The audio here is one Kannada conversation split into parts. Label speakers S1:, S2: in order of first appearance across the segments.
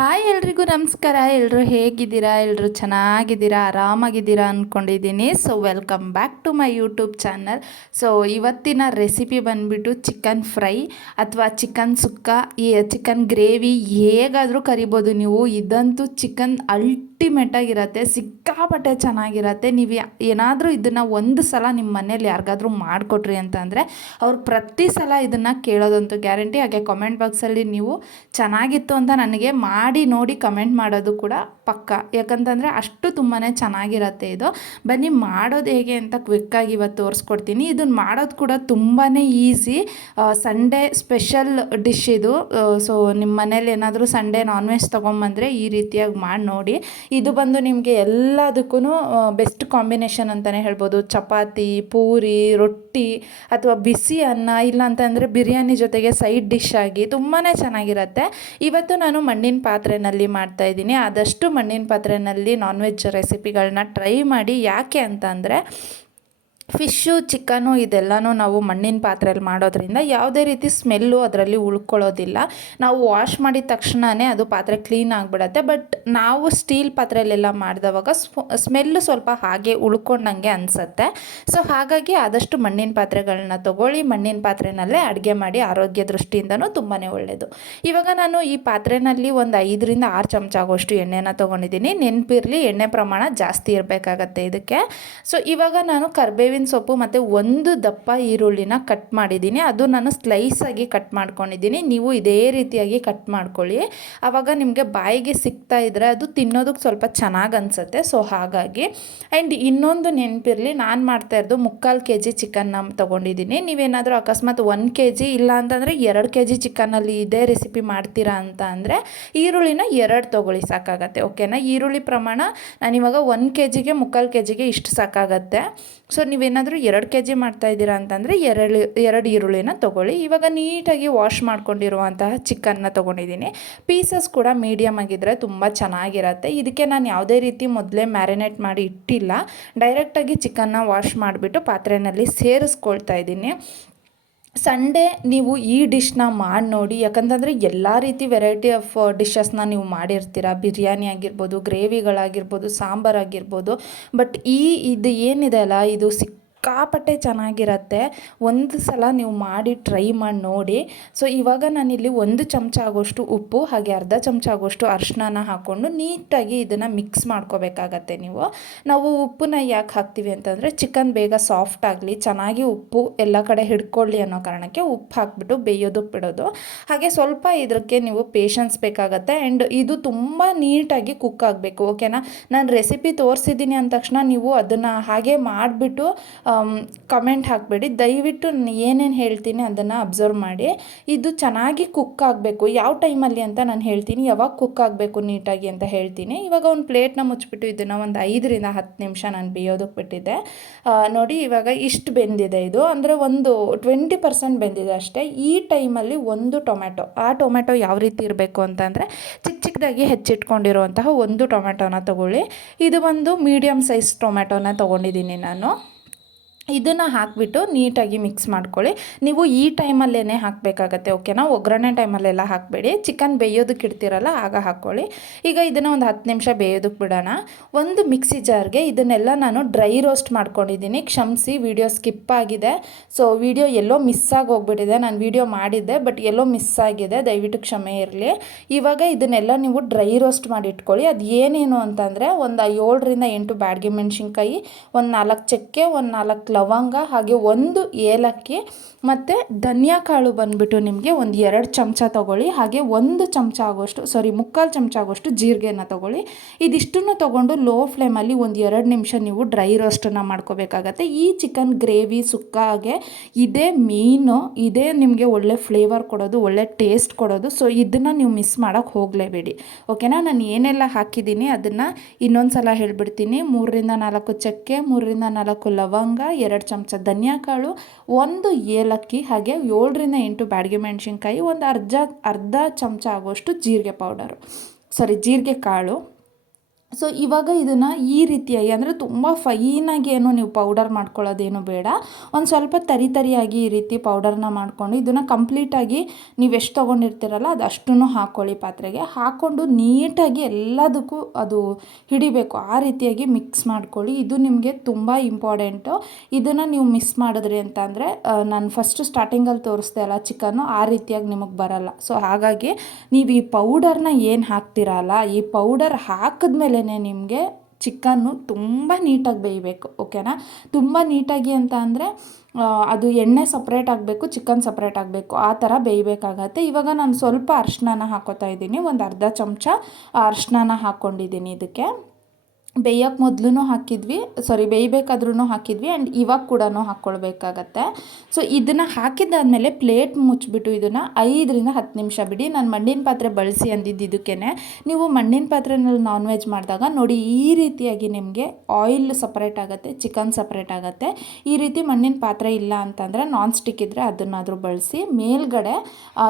S1: ಹಾಯ್ ಎಲ್ರಿಗೂ ನಮಸ್ಕಾರ. ಎಲ್ಲರೂ ಹೇಗಿದ್ದೀರಾ? ಎಲ್ಲರೂ ಚೆನ್ನಾಗಿದ್ದೀರಾ? ಆರಾಮಾಗಿದ್ದೀರಾ ಅಂದ್ಕೊಂಡಿದ್ದೀನಿ so welcome back to my YouTube channel so ಇವತ್ತಿನ ರೆಸಿಪಿ ಬಂದುಬಿಟ್ಟು ಚಿಕನ್ ಫ್ರೈ ಅಥವಾ ಚಿಕನ್ ಸುಕ್ಕ ಈ ಚಿಕನ್ ಗ್ರೇವಿ ಹೇಗಾದರೂ ಕರಿಬೋದು ನೀವು. ಇದಂತೂ ಚಿಕನ್ ಅಲ್ಟಿಮೇಟ್ ಆಗಿರತ್ತೆ, ಸಿಕ್ಕಾಪಟ್ಟೆ ಚೆನ್ನಾಗಿರತ್ತೆ, ನೀವು ಏನಾದರೂ ಇದನ್ನು ಒಂದು ಸಲ ನಿಮ್ಮ ಮನೇಲಿ ಯಾರಿಗಾದ್ರೂ ಮಾಡಿಕೊಟ್ರಿ ಅಂತಂದರೆ ಅವ್ರು ಪ್ರತಿ ಸಲ ಇದನ್ನು ಕೇಳೋದಂತೂ ಗ್ಯಾರಂಟಿ. ಹಾಗೆ ಕಾಮೆಂಟ್ ಬಾಕ್ಸಲ್ಲಿ ನೀವು ಚೆನ್ನಾಗಿತ್ತು ಅಂತ ನನಗೆ ಮಾಡಿ ನೋಡಿ ಕಮೆಂಟ್ ಮಾಡೋದು ಕೂಡ ಪಕ್ಕ. ಯಾಕಂತಂದರೆ ಅಷ್ಟು ತುಂಬಾ ಚೆನ್ನಾಗಿರತ್ತೆ ಇದು. ಬನ್ನಿ, ಮಾಡೋದು ಹೇಗೆ ಅಂತ ಕ್ವಿಕ್ಕಾಗಿ ಇವತ್ತು ತೋರಿಸ್ಕೊಡ್ತೀನಿ. ಇದನ್ನು ಮಾಡೋದು ಕೂಡ ತುಂಬಾ ಈಸಿ. ಸಂಡೇ ಸ್ಪೆಷಲ್ ಡಿಶ್ ಇದು. ಸೊ ನಿಮ್ಮ ಮನೇಲಿ ಏನಾದರೂ ಸಂಡೇ ನಾನ್ ವೆಜ್ ತೊಗೊಂಬಂದರೆ ಈ ರೀತಿಯಾಗಿ ಮಾಡಿ ನೋಡಿ. ಇದು ಬಂದು ನಿಮಗೆ ಎಲ್ಲದಕ್ಕೂ ಬೆಸ್ಟ್ ಕಾಂಬಿನೇಷನ್ ಅಂತಲೇ ಹೇಳ್ಬೋದು. ಚಪಾತಿ, ಪೂರಿ, ರೊಟ್ಟಿ ಅಥವಾ ಬಿಸಿ ಅನ್ನ ಇಲ್ಲ ಅಂತಂದರೆ ಬಿರಿಯಾನಿ ಜೊತೆಗೆ ಸೈಡ್ ಡಿಶ್ ಆಗಿ ತುಂಬಾ ಚೆನ್ನಾಗಿರುತ್ತೆ. ಇವತ್ತು ನಾನು ಮಣ್ಣಿನ ಪಾತ್ರೆಯಲ್ಲಿ ಮಾಡ್ತಾ ಇದ್ದೀನಿ. ಆದಷ್ಟು ಮಣ್ಣಿನ ಪಾತ್ರೆಯಲ್ಲಿ ನಾನ್ ವೆಜ್ ರೆಸಿಪಿಗಳನ್ನ ಟ್ರೈ ಮಾಡಿ ಯಾಕೆ ಅಂತ ಫಿಶ್ಶು, ಚಿಕನು ಇದೆಲ್ಲನೂ ನಾವು ಮಣ್ಣಿನ ಪಾತ್ರೆಯಲ್ಲಿ ಮಾಡೋದ್ರಿಂದ ಯಾವುದೇ ರೀತಿ ಸ್ಮೆಲ್ಲು ಅದರಲ್ಲಿ ಉಳ್ಕೊಳ್ಳೋದಿಲ್ಲ. ನಾವು ವಾಶ್ ಮಾಡಿದ ತಕ್ಷಣವೇ ಅದು ಪಾತ್ರೆ ಕ್ಲೀನ್ ಆಗಿಬಿಡತ್ತೆ. ಬಟ್ ನಾವು ಸ್ಟೀಲ್ ಪಾತ್ರೆಯಲ್ಲೆಲ್ಲ ಮಾಡಿದವಾಗ ಸ್ಮೆಲ್ಲು ಸ್ವಲ್ಪ ಹಾಗೆ ಉಳ್ಕೊಂಡಂಗೆ ಅನಿಸುತ್ತೆ. ಸೊ ಹಾಗಾಗಿ ಆದಷ್ಟು ಮಣ್ಣಿನ ಪಾತ್ರೆಗಳನ್ನ ತೊಗೊಳ್ಳಿ. ಮಣ್ಣಿನ ಪಾತ್ರೆನಲ್ಲೇ ಅಡುಗೆ ಮಾಡಿ ಆರೋಗ್ಯ ದೃಷ್ಟಿಯಿಂದನೂ ತುಂಬಾ ಒಳ್ಳೆಯದು ಇವಾಗ ನಾನು ಈ ಪಾತ್ರೆಯಲ್ಲಿ ಒಂದು ಐದರಿಂದ ಆರು ಚಮಚ ಆಗೋಷ್ಟು ಎಣ್ಣೆನ ತೊಗೊಂಡಿದ್ದೀನಿ. ನೆನಪಿರಲಿ, ಎಣ್ಣೆ ಪ್ರಮಾಣ ಜಾಸ್ತಿ ಇರಬೇಕಾಗತ್ತೆ ಇದಕ್ಕೆ. ಸೊ ಇವಾಗ ನಾನು ಕರ್ಬೇವಿನ ಸೊಪ್ಪು ಮತ್ತು ಒಂದು ದಪ್ಪ ಈರುಳ್ಳಿನ ಕಟ್ ಮಾಡಿದ್ದೀನಿ. ಅದು ನಾನು ಸ್ಲೈಸಾಗಿ ಕಟ್ ಮಾಡ್ಕೊಂಡಿದ್ದೀನಿ. ನೀವು ಇದೇ ರೀತಿಯಾಗಿ ಕಟ್ ಮಾಡ್ಕೊಳ್ಳಿ. ಆವಾಗ ನಿಮಗೆ ಬಾಯಿಗೆ ಸಿಗ್ತಾ ಇದ್ದರೆ ಅದು ತಿನ್ನೋದಕ್ಕೆ ಸ್ವಲ್ಪ ಚೆನ್ನಾಗಿ ಅನಿಸುತ್ತೆ. ಸೊ ಹಾಗಾಗಿ. ಆ್ಯಂಡ್ ಇನ್ನೊಂದು ನೆನಪಿರಲಿ, ನಾನು ಮಾಡ್ತಾ ಇರೋದು ಮುಕ್ಕಾಲು ಕೆ ಜಿ ಚಿಕನ್ನ ತೊಗೊಂಡಿದ್ದೀನಿ. ನೀವೇನಾದರೂ ಅಕಸ್ಮಾತ್ ಒಂದು ಕೆ ಜಿ ಇಲ್ಲ ಅಂತಂದರೆ ಎರಡು ಕೆ ಜಿ ಚಿಕನಲ್ಲಿ ಇದೇ ರೆಸಿಪಿ ಮಾಡ್ತೀರಾ ಅಂತ ಅಂದರೆ ಈರುಳ್ಳಿನ ಎರಡು ತೊಗೊಳ್ಳಿ, ಸಾಕಾಗತ್ತೆ. ಓಕೆನಾ ಈರುಳ್ಳಿ ಪ್ರಮಾಣ ನಾನಿವಾಗ ಒಂದು ಕೆ ಜಿಗೆ ಮುಕ್ಕಾಲು ಕೆ ಜಿಗೆ ಇಷ್ಟು ಸಾಕಾಗತ್ತೆ. ಸೊ ನೀವೇನಾದರೂ ಎರಡು ಕೆ ಜಿ ಮಾಡ್ತಾಯಿದ್ದೀರಾ ಅಂತಂದರೆ ಎರಡು ಎರಡು ಈರುಳ್ಳಿನ ತೊಗೊಳ್ಳಿ. ಇವಾಗ ನೀಟಾಗಿ ವಾಶ್ ಮಾಡ್ಕೊಂಡಿರುವಂತಹ ಚಿಕನ್ನ ತೊಗೊಂಡಿದ್ದೀನಿ. ಪೀಸಸ್ ಕೂಡ ಮೀಡಿಯಮ್ ಆಗಿದ್ದರೆ ತುಂಬ ಚೆನ್ನಾಗಿರತ್ತೆ. ಇದಕ್ಕೆ ನಾನು ಯಾವುದೇ ರೀತಿ ಮೊದಲೇ ಮ್ಯಾರಿನೇಟ್ ಮಾಡಿ ಇಟ್ಟಿಲ್ಲ. ಡೈರೆಕ್ಟಾಗಿ ಚಿಕನ್ನ ವಾಶ್ ಮಾಡಿಬಿಟ್ಟು ಪಾತ್ರೆಯಲ್ಲಿ ಸೇರಿಸ್ಕೊಳ್ತಾ ಇದ್ದೀನಿ. ಸಂಡೇ ನೀವು ಈ ಡಿಶ್ನ ಮಾಡಿ ನೋಡಿ. ಯಾಕಂತಂದರೆ ಎಲ್ಲ ರೀತಿ ವೆರೈಟಿ ಆಫ್ ಡಿಶಸ್ನ ನೀವು ಮಾಡಿರ್ತೀರ. ಬಿರಿಯಾನಿ ಆಗಿರ್ಬೋದು, ಗ್ರೇವಿಗಳಾಗಿರ್ಬೋದು ಸಾಂಬಾರಾಗಿರ್ಬೋದು ಬಟ್ ಈ, ಇದು ಏನಿದೆ ಅಲ್ಲ, ಇದು ಸಿಕ್ ಸಿಕ್ಕಾಪಟ್ಟೆ ಚೆನ್ನಾಗಿರತ್ತೆ. ಒಂದು ಸಲ ನೀವು ಮಾಡಿ ಟ್ರೈ ಮಾಡಿ ನೋಡಿ. ಸೊ, ಇವಾಗ ನಾನಿಲ್ಲಿ ಒಂದು ಚಮಚ ಆಗೋಷ್ಟು ಉಪ್ಪು, ಹಾಗೆ ಅರ್ಧ ಚಮಚ ಆಗೋಷ್ಟು ಅರ್ಶಿನ ಹಾಕ್ಕೊಂಡು ನೀಟಾಗಿ ಇದನ್ನು ಮಿಕ್ಸ್ ಮಾಡ್ಕೋಬೇಕಾಗತ್ತೆ ನೀವು. ನಾವು ಉಪ್ಪನ್ನ ಯಾಕೆ ಹಾಕ್ತೀವಿ ಅಂತಂದರೆ ಚಿಕನ್ ಬೇಗ ಸಾಫ್ಟ್ ಆಗಲಿ, ಚೆನ್ನಾಗಿ ಉಪ್ಪು ಎಲ್ಲ ಕಡೆ ಹಿಡ್ಕೊಳ್ಳಿ ಅನ್ನೋ ಕಾರಣಕ್ಕೆ ಉಪ್ಪು ಹಾಕ್ಬಿಟ್ಟು ಬೇಯೋದು ಬಿಡೋದು ಹಾಗೆ ಸ್ವಲ್ಪ ಇದಕ್ಕೆ ನೀವು ಪೇಷನ್ಸ್ ಬೇಕಾಗತ್ತೆ. ಆ್ಯಂಡ್ ಇದು ತುಂಬ ನೀಟಾಗಿ ಕುಕ್ ಆಗಬೇಕು ಓಕೆನಾ ನಾನು ರೆಸಿಪಿ ತೋರಿಸಿದ್ದೀನಿ ಅಂದ ತಕ್ಷಣ ನೀವು ಅದನ್ನು ಹಾಗೆ ಮಾಡಿಬಿಟ್ಟು ಕಮೆಂಟ್ ಹಾಕಬೇಡಿ. ದಯವಿಟ್ಟು ಏನೇನು ಹೇಳ್ತೀನಿ ಅದನ್ನು ಅಬ್ಸರ್ವ್ ಮಾಡಿ. ಇದು ಚೆನ್ನಾಗಿ ಕುಕ್ ಆಗಬೇಕು. ಯಾವ ಟೈಮಲ್ಲಿ ಅಂತ ನಾನು ಹೇಳ್ತೀನಿ. ಯಾವಾಗ ಕುಕ್ ಆಗಬೇಕು ನೀಟಾಗಿ ಅಂತ ಹೇಳ್ತೀನಿ. ಇವಾಗ ಒಂದು ಪ್ಲೇಟ್ನ ಮುಚ್ಚಿಬಿಟ್ಟು ಇದನ್ನು ಒಂದು ಐದರಿಂದ ಹತ್ತು ನಿಮಿಷ ನಾನು ಬೇಯೋದಕ್ಕೆ ಬಿಟ್ಟಿದ್ದೆ. ನೋಡಿ ಇವಾಗ ಇಷ್ಟು ಬೆಂದಿದೆ ಇದು. ಅಂದರೆ ಒಂದು ಟ್ವೆಂಟಿ ಪರ್ಸೆಂಟ್ ಬೆಂದಿದೆ ಅಷ್ಟೇ. ಈ ಟೈಮಲ್ಲಿ ಒಂದು ಟೊಮೆಟೊ ಆ ಟೊಮೆಟೊ ಯಾವ ರೀತಿ ಇರಬೇಕು ಅಂತಂದರೆ ಚಿಕ್ಕ ಚಿಕ್ಕದಾಗಿ ಹೆಚ್ಚಿಟ್ಕೊಂಡಿರುವಂತಹ ಒಂದು ಟೊಮೆಟೊನ ತೊಗೊಳ್ಳಿ. ಇದು ಒಂದು ಮೀಡಿಯಮ್ ಸೈಜ್ ಟೊಮೆಟೊನ ತೊಗೊಂಡಿದ್ದೀನಿ ನಾನು. ಇದನ್ನು ಹಾಕಿಬಿಟ್ಟು ನೀಟಾಗಿ ಮಿಕ್ಸ್ ಮಾಡ್ಕೊಳ್ಳಿ. ನೀವು ಈ ಟೈಮಲ್ಲೇ ಹಾಕಬೇಕಾಗತ್ತೆ ಓಕೆನಾ ಒಗ್ಗರಣೆ ಟೈಮಲ್ಲೆಲ್ಲ ಹಾಕಬೇಡಿ. ಚಿಕನ್ ಬೇಯೋದಕ್ಕೆ ಇಡ್ತೀರಲ್ಲ, ಆಗ ಹಾಕ್ಕೊಳ್ಳಿ. ಈಗ ಇದನ್ನು ಒಂದು ಹತ್ತು ನಿಮಿಷ ಬೇಯೋದಕ್ಕೆ ಬಿಡೋಣ. ಒಂದು ಮಿಕ್ಸಿ ಜಾರ್ಗೆ ಇದನ್ನೆಲ್ಲ ನಾನು ಡ್ರೈ ರೋಸ್ಟ್ ಮಾಡ್ಕೊಂಡಿದ್ದೀನಿ ಕ್ಷಮಿಸಿ ವಿಡಿಯೋ ಸ್ಕಿಪ್ ಆಗಿದೆ. ಸೊ ವಿಡಿಯೋ ಎಲ್ಲೋ ಮಿಸ್ ಆಗಿ ಹೋಗ್ಬಿಟ್ಟಿದೆ ನಾನು ವಿಡಿಯೋ ಮಾಡಿದ್ದೆ ಬಟ್ ಎಲ್ಲೋ ಮಿಸ್ ಆಗಿದೆ. ದಯವಿಟ್ಟು ಕ್ಷಮೆ ಇರಲಿ. ಇವಾಗ ಇದನ್ನೆಲ್ಲ ನೀವು ಡ್ರೈ ರೋಸ್ಟ್ ಮಾಡಿ ಇಟ್ಕೊಳ್ಳಿ. ಅದು ಏನೇನು ಅಂತಂದರೆ, ಒಂದು ಏಳರಿಂದ ಎಂಟು ಬ್ಯಾಡ್ಗೆ ಮೆಣಸಿನ್ಕಾಯಿ, ಒಂದು ನಾಲ್ಕು ಚಕ್ಕೆ, ಒಂದು ನಾಲ್ಕು ಲವಂಗ ಹಾಗೆ ಒಂದು ಏಲಕ್ಕಿ ಮತ್ತು ಧನಿಯಾ ಕಾಳು ಬಂದುಬಿಟ್ಟು ನಿಮಗೆ ಒಂದು ಎರಡು ಚಮಚ ತೊಗೊಳ್ಳಿ. ಹಾಗೆ ಒಂದು ಚಮಚ ಆಗೋಷ್ಟು ಸಾರಿ ಮುಕ್ಕಾಲು ಚಮಚ ಆಗೋಷ್ಟು ಜೀರಿಗೆನ ತೊಗೊಳ್ಳಿ. ಇದಿಷ್ಟನ್ನು ತೊಗೊಂಡು ಲೋ ಫ್ಲೇಮಲ್ಲಿ ಒಂದು ಎರಡು ನಿಮಿಷ ನೀವು ಡ್ರೈ ರೋಸ್ಟನ್ನು ಮಾಡ್ಕೋಬೇಕಾಗತ್ತೆ. ಈ ಚಿಕನ್ ಗ್ರೇವಿ ಸುಕ್ಕಾಗೆ ಇದೇ ಮೀನು, ಇದೇ ನಿಮಗೆ ಒಳ್ಳೆ ಫ್ಲೇವರ್ ಕೊಡೋದು, ಒಳ್ಳೆ ಟೇಸ್ಟ್ ಕೊಡೋದು. ಸೊ ಇದನ್ನು ನೀವು ಮಿಸ್ ಮಾಡೋಕ್ಕೆ ಹೋಗಲೇಬೇಡಿ. ಓಕೆನಾ ನಾನು ಏನೆಲ್ಲ ಹಾಕಿದ್ದೀನಿ ಅದನ್ನು ಇನ್ನೊಂದು ಸಲ ಹೇಳಿಬಿಡ್ತೀನಿ. ಮೂರರಿಂದ ನಾಲ್ಕು ಚಕ್ಕೆ, ಮೂರರಿಂದ ನಾಲ್ಕು ಲವಂಗ ಎರಡು ಚಮಚ ಧನಿಯಾ ಕಾಳು, ಒಂದು ಏಲಕ್ಕಿ, ಹಾಗೆ ಏಳರಿಂದ ಎಂಟು ಬ್ಯಾಡಿಗೆ ಮೆಣಸಿನ್ಕಾಯಿ, ಒಂದು ಅರ್ಧ ಅರ್ಧ ಚಮಚ ಆಗೋಷ್ಟು ಜೀರಿಗೆ ಪೌಡರು ಸಾರಿ ಜೀರಿಗೆ ಕಾಳು ಸೊ ಇವಾಗ ಇದನ್ನು ಈ ರೀತಿಯಾಗಿ, ಅಂದರೆ ತುಂಬ ಫೈನಾಗಿ ಏನು ನೀವು ಪೌಡರ್ ಮಾಡ್ಕೊಳ್ಳೋದೇನು ಬೇಡ. ಒಂದು ಸ್ವಲ್ಪ ತರಿ ತರಿಯಾಗಿ ಈ ರೀತಿ ಪೌಡರ್ನ ಮಾಡಿಕೊಂಡು ಇದನ್ನು ಕಂಪ್ಲೀಟಾಗಿ ನೀವು ಎಷ್ಟು ತೊಗೊಂಡಿರ್ತೀರಲ್ಲ ಅದು ಅಷ್ಟನ್ನು ಹಾಕ್ಕೊಳ್ಳಿ ಪಾತ್ರೆಗೆ. ಹಾಕ್ಕೊಂಡು ನೀಟಾಗಿ ಎಲ್ಲದಕ್ಕೂ ಅದು ಹಿಡಿಬೇಕು. ಆ ರೀತಿಯಾಗಿ ಮಿಕ್ಸ್ ಮಾಡ್ಕೊಳ್ಳಿ. ಇದು ನಿಮಗೆ ತುಂಬ ಇಂಪಾರ್ಟೆಂಟು ಇದನ್ನು ನೀವು ಮಿಸ್ ಮಾಡಿದ್ರಿ ಅಂತ ಅಂದರೆ ನಾನು ಫಸ್ಟ್ ಸ್ಟಾರ್ಟಿಂಗಲ್ಲಿ ತೋರಿಸ್ದೆ ಅಲ್ಲ ಚಿಕನ್ನು, ಆ ರೀತಿಯಾಗಿ ನಿಮಗೆ ಬರಲ್ಲ. ಸೊ ಹಾಗಾಗಿ ನೀವು ಈ ಪೌಡರ್ನ ಏನು ಹಾಕ್ತೀರಲ್ಲ, ಈ ಪೌಡರ್ ಹಾಕಿದ್ಮೇಲೆ ನಿಮಗೆ ಚಿಕನ್ನು ತುಂಬ ನೀಟಾಗಿ ಬೇಯಬೇಕು ಓಕೆನಾ ತುಂಬ ನೀಟಾಗಿ ಅಂತ ಅಂದರೆ ಅದು ಎಣ್ಣೆ ಸಪ್ರೇಟ್ ಆಗಬೇಕು ಚಿಕನ್ ಸಪ್ರೇಟ್ ಆಗಬೇಕು, ಆ ಥರ ಬೇಯಬೇಕಾಗತ್ತೆ. ಇವಾಗ ನಾನು ಸ್ವಲ್ಪ ಅರ್ಶಿನ ಹಾಕೋತಾ ಇದ್ದೀನಿ, ಒಂದು ಅರ್ಧ ಚಮಚ ಅರ್ಶಿನ ಹಾಕ್ಕೊಂಡಿದ್ದೀನಿ ಇದಕ್ಕೆ. ಬೇಯೋಕ್ಕೆ ಮೊದಲು ಹಾಕಿದ್ವಿ ಸಾರಿ ಬೇಯಬೇಕಾದ್ರೂ ಹಾಕಿದ್ವಿ ಆ್ಯಂಡ್ ಇವಾಗ ಕೂಡ ಹಾಕ್ಕೊಳ್ಬೇಕಾಗತ್ತೆ ಸೊ ಇದನ್ನು ಹಾಕಿದ್ದಾದಮೇಲೆ ಪ್ಲೇಟ್ ಮುಚ್ಚಿಬಿಟ್ಟು ಇದನ್ನು ಐದರಿಂದ ಹತ್ತು ನಿಮಿಷ ಬಿಡಿ. ನಾನು ಮಣ್ಣಿನ ಪಾತ್ರೆ ಬಳಸಿ ಅಂದಿದ್ದು ನೀವು ಮಣ್ಣಿನ ಪಾತ್ರೆನಲ್ಲಿ ನಾನ್ ವೆಜ್ ಮಾಡಿದಾಗ ನೋಡಿ ಈ ರೀತಿಯಾಗಿ ನಿಮಗೆ ಆಯಿಲ್ ಸಪ್ರೇಟ್ ಆಗುತ್ತೆ ಚಿಕನ್ ಸಪ್ರೇಟ್ ಆಗುತ್ತೆ. ಈ ರೀತಿ ಮಣ್ಣಿನ ಪಾತ್ರೆ ಇಲ್ಲ ಅಂತಂದರೆ ನಾನ್ ಸ್ಟಿಕ್ ಇದ್ದರೆ ಅದನ್ನಾದರೂ ಬಳಸಿ. ಮೇಲ್ಗಡೆ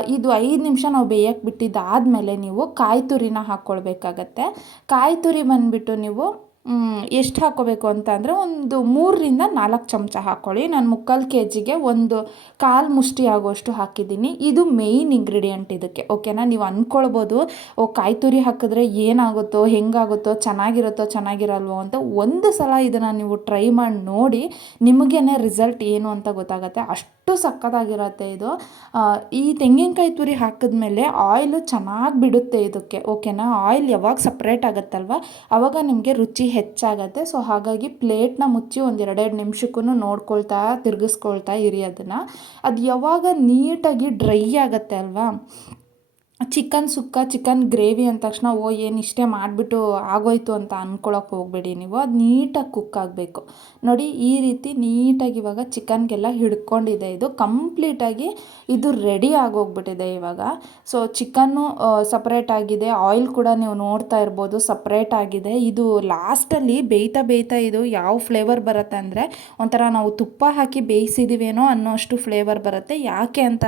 S1: ಇದು ಐದು ನಿಮಿಷ ನಾವು ಬೇಯಕ್ಕೆ ಬಿಟ್ಟಿದ್ದಾದಮೇಲೆ ನೀವು ಕಾಯಿ ತುರಿನ ಹಾಕ್ಕೊಳ್ಬೇಕಾಗತ್ತೆ ಕಾಯಿ ತುರಿ ಬಂದುಬಿಟ್ಟು ನೀವು ಎಷ್ಟು ಹಾಕ್ಕೋಬೇಕು ಅಂತ ಅಂದರೆ ಒಂದು ಮೂರರಿಂದ ನಾಲ್ಕು ಚಮಚ ಹಾಕ್ಕೊಳ್ಳಿ ನಾನು ಮುಕ್ಕಾಲು ಕೆ ಜಿಗೆ ಒಂದು ಕಾಲು ಮುಷ್ಟಿ ಆಗುವಷ್ಟು ಹಾಕಿದ್ದೀನಿ. ಇದು ಮೇಯ್ನ್ ಇಂಗ್ರೀಡಿಯೆಂಟ್ ಇದಕ್ಕೆ ಓಕೆನಾ ನೀವು ಅಂದ್ಕೊಳ್ಬೋದು ಓ, ಕಾಯಿ ತುರಿ ಹಾಕಿದ್ರೆ ಏನಾಗುತ್ತೋ, ಹೆಂಗಾಗುತ್ತೋ, ಚೆನ್ನಾಗಿರುತ್ತೋ, ಚೆನ್ನಾಗಿರಲ್ವೋ ಅಂತ ಒಂದು ಸಲ ಇದನ್ನು ನೀವು ಟ್ರೈ ಮಾಡಿ ನೋಡಿ, ನಿಮಗೇನೆ ರಿಸಲ್ಟ್ ಏನು ಅಂತ ಗೊತ್ತಾಗುತ್ತೆ. ಅಷ್ಟು ಸಕ್ಕತ್ತಾಗಿರುತ್ತೆ ಇದು. ಈ ತೆಂಗಿನಕಾಯಿ ತುರಿ ಹಾಕಿದ್ಮೇಲೆ ಆಯಿಲು ಚೆನ್ನಾಗಿ ಬಿಡುತ್ತೆ ಇದಕ್ಕೆ ಓಕೆನಾ ಆಯಿಲ್ ಯಾವಾಗ ಸಪ್ರೇಟ್ ಆಗುತ್ತಲ್ವ? ಆವಾಗ ನಿಮಗೆ ರುಚಿ ಹೆಚ್ಚಾಗತ್ತೆ. ಸೊ ಹಾಗಾಗಿ ಪ್ಲೇಟ್ನ ಮುಚ್ಚಿ ಒಂದು ಎರಡೆರಡು ನಿಮಿಷಕ್ಕೂ ನೋಡ್ಕೊಳ್ತಾ, ತಿರುಗಿಸ್ಕೊಳ್ತಾ ಇರಿ ಅದನ್ನು. ಅದು ಯಾವಾಗ ನೀಟಾಗಿ ಡ್ರೈ ಆಗುತ್ತೆ ಅಲ್ವಾ? ಚಿಕನ್ ಸುಕ್ಕ, ಚಿಕನ್ ಗ್ರೇವಿ ಅಂದ ತಕ್ಷಣ, ಓ, ಏನು ಇಷ್ಟೇ ಮಾಡಿಬಿಟ್ಟು ಆಗೋಯ್ತು ಅಂತ ಅಂದ್ಕೊಳಕ್ಕೆ ಹೋಗಬೇಡಿ ನೀವು. ಅದು ನೀಟಾಗಿ ಕುಕ್ ಆಗಬೇಕು. ನೋಡಿ, ಈ ರೀತಿ ನೀಟಾಗಿ ಇವಾಗ ಚಿಕನ್ಗೆಲ್ಲ ಹಿಡ್ಕೊಂಡಿದೆ ಇದು. ಕಂಪ್ಲೀಟಾಗಿ ಇದು ರೆಡಿ ಆಗೋಗ್ಬಿಟ್ಟಿದೆ ಇವಾಗ. ಸೊ ಚಿಕನ್ನು ಸಪ್ರೇಟ್ ಆಗಿದೆ. ಆಯಿಲ್ ಕೂಡ ನೀವು ನೋಡ್ತಾ ಇರ್ಬೋದು ಸಪ್ರೇಟ್ ಆಗಿದೆ. ಇದು ಲಾಸ್ಟಲ್ಲಿ ಬೇಯ್ತಾ ಬೇಯ್ತಾ ಇದು ಯಾವ ಫ್ಲೇವರ್ ಬರುತ್ತೆ ಅಂದರೆ, ಒಂಥರ ನಾವು ತುಪ್ಪ ಹಾಕಿ ಬೇಯಿಸಿದ್ದೀವೇನೋ ಅನ್ನೋ ಅಷ್ಟು ಫ್ಲೇವರ್ ಬರುತ್ತೆ. ಯಾಕೆ ಅಂತ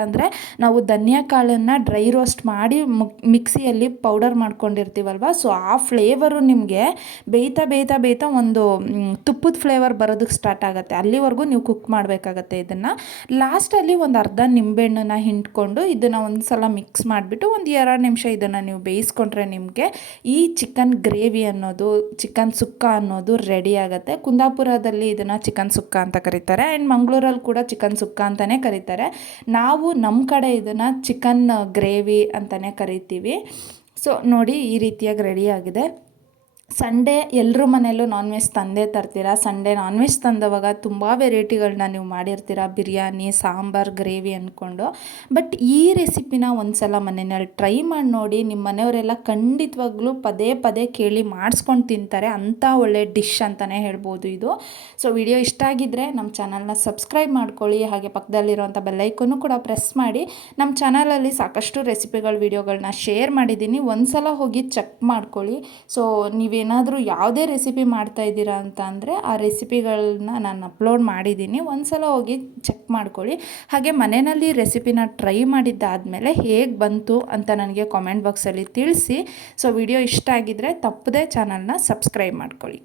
S1: ನಾವು ಧನಿಯಾ ಕಾಳನ್ನು ಡ್ರೈ ರೋಸ್ಟ್ ಮಾಡಿ ಮಾಡಿ ಮಿಕ್ಸಿಯಲ್ಲಿ ಪೌಡರ್ ಮಾಡ್ಕೊಂಡಿರ್ತೀವಲ್ವ? ಸೊ ಆ ಫ್ಲೇವರು ನಿಮಗೆ ಬೇಯ್ತಾ ಬೇಯ್ತಾ ಬೇಯ್ತಾ ಒಂದು ತುಪ್ಪದ ಫ್ಲೇವರ್ ಬರೋದಕ್ಕೆ ಸ್ಟಾರ್ಟ್ ಆಗುತ್ತೆ. ಅಲ್ಲಿವರೆಗೂ ನೀವು ಕುಕ್ ಮಾಡಬೇಕಾಗತ್ತೆ ಇದನ್ನು. ಲಾಸ್ಟಲ್ಲಿ ಒಂದು ಅರ್ಧ ನಿಂಬೆಹಣ್ಣನ್ನ ಹಿಂಡ್ಕೊಂಡು ಇದನ್ನು ಒಂದು ಸಲ ಮಿಕ್ಸ್ ಮಾಡಿಬಿಟ್ಟು ಒಂದು ಎರಡು ನಿಮಿಷ ಇದನ್ನು ನೀವು ಬೇಯಿಸ್ಕೊಂಡ್ರೆ ನಿಮಗೆ ಈ ಚಿಕನ್ ಗ್ರೇವಿ ಅನ್ನೋದು, ಚಿಕನ್ ಸುಕ್ಕ ಅನ್ನೋದು ರೆಡಿ ಆಗುತ್ತೆ. ಕುಂದಾಪುರದಲ್ಲಿ ಇದನ್ನು ಚಿಕನ್ ಸುಕ್ಕ ಅಂತ ಕರೀತಾರೆ. ಆ್ಯಂಡ್ ಮಂಗಳೂರಲ್ಲಿ ಕೂಡ ಚಿಕನ್ ಸುಕ್ಕ ಅಂತಲೇ ಕರೀತಾರೆ. ನಾವು ನಮ್ಮ ಕಡೆ ಇದನ್ನು ಚಿಕನ್ ಗ್ರೇವಿ ಅಂತ ಅಂತಲೇ ಕರಿತೀವಿ. ಸೊ ನೋಡಿ ಈ ರೀತಿಯಾಗಿ ರೆಡಿಯಾಗಿದೆ ಸಂಡೇ ಎಲ್ಲರೂ ಮನೆಯಲ್ಲೂ ನಾನ್ ವೆಜ್ ತಂದೇ ತರ್ತೀರ? ಸಂಡೇ ನಾನ್ ವೆಜ್ ತಂದವಾಗ ತುಂಬ ವೆರೈಟಿಗಳನ್ನ ನೀವು ಮಾಡಿರ್ತೀರ? ಬಿರಿಯಾನಿ, ಸಾಂಬಾರ್, ಗ್ರೇವಿ ಅಂದ್ಕೊಂಡು ಬಟ್ ಈ ರೆಸಿಪಿನ ಒಂದು ಸಲ ಮನೆಯಲ್ಲಿ ಟ್ರೈ ಮಾಡಿ ನೋಡಿ ನಿಮ್ಮ ಮನೆಯವರೆಲ್ಲ ಖಂಡಿತವಾಗ್ಲೂ ಪದೇ ಪದೇ ಕೇಳಿ ಮಾಡಿಸ್ಕೊಂಡು ತಿಂತಾರೆ. ಅಂಥ ಒಳ್ಳೆ ಡಿಶ್ ಅಂತಲೇ ಹೇಳ್ಬೋದು ಇದು. ಸೊ ವಿಡಿಯೋ ಇಷ್ಟ ಆಗಿದ್ದರೆ ನಮ್ಮ ಚಾನಲ್ನ ಸಬ್ಸ್ಕ್ರೈಬ್ ಮಾಡ್ಕೊಳ್ಳಿ. ಹಾಗೆ ಪಕ್ಕದಲ್ಲಿರುವಂಥ ಬೆಲ್ಲೈಕನ್ನು ಕೂಡ ಪ್ರೆಸ್ ಮಾಡಿ. ನಮ್ಮ ಚಾನಲಲ್ಲಿ ಸಾಕಷ್ಟು ರೆಸಿಪಿಗಳ ವಿಡಿಯೋಗಳನ್ನ ಶೇರ್ ಮಾಡಿದ್ದೀನಿ. ಒಂದು ಸಲ ಹೋಗಿ ಚೆಕ್ ಮಾಡ್ಕೊಳ್ಳಿ. ಸೊ ನೀವೇ ಏನಾದರೂ ಯಾವುದೇ ರೆಸಿಪಿ ಮಾಡ್ತಾ ಇದ್ದೀರಾ ಅಂತ ಅಂದರೆ ಆ ರೆಸಿಪಿಗಳನ್ನ ನಾನು ಅಪ್ಲೋಡ್ ಮಾಡಿದ್ದೀನಿ. ಒಂದು ಸಲ ಹೋಗಿ ಚೆಕ್ ಮಾಡ್ಕೊಳ್ಳಿ. ಹಾಗೆ ಮನೆಯಲ್ಲಿ ರೆಸಿಪಿನ ಟ್ರೈ ಮಾಡಿದ್ದಾದಮೇಲೆ ಹೇಗೆ ಬಂತು ಅಂತ ನನಗೆ ಕಾಮೆಂಟ್ ಬಾಕ್ಸಲ್ಲಿ ತಿಳಿಸಿ. ಸೊ ವಿಡಿಯೋ ಇಷ್ಟ ಆಗಿದ್ದರೆ ತಪ್ಪದೇ ಚಾನಲ್ನ ಸಬ್ಸ್ಕ್ರೈಬ್ ಮಾಡ್ಕೊಳ್ಳಿ.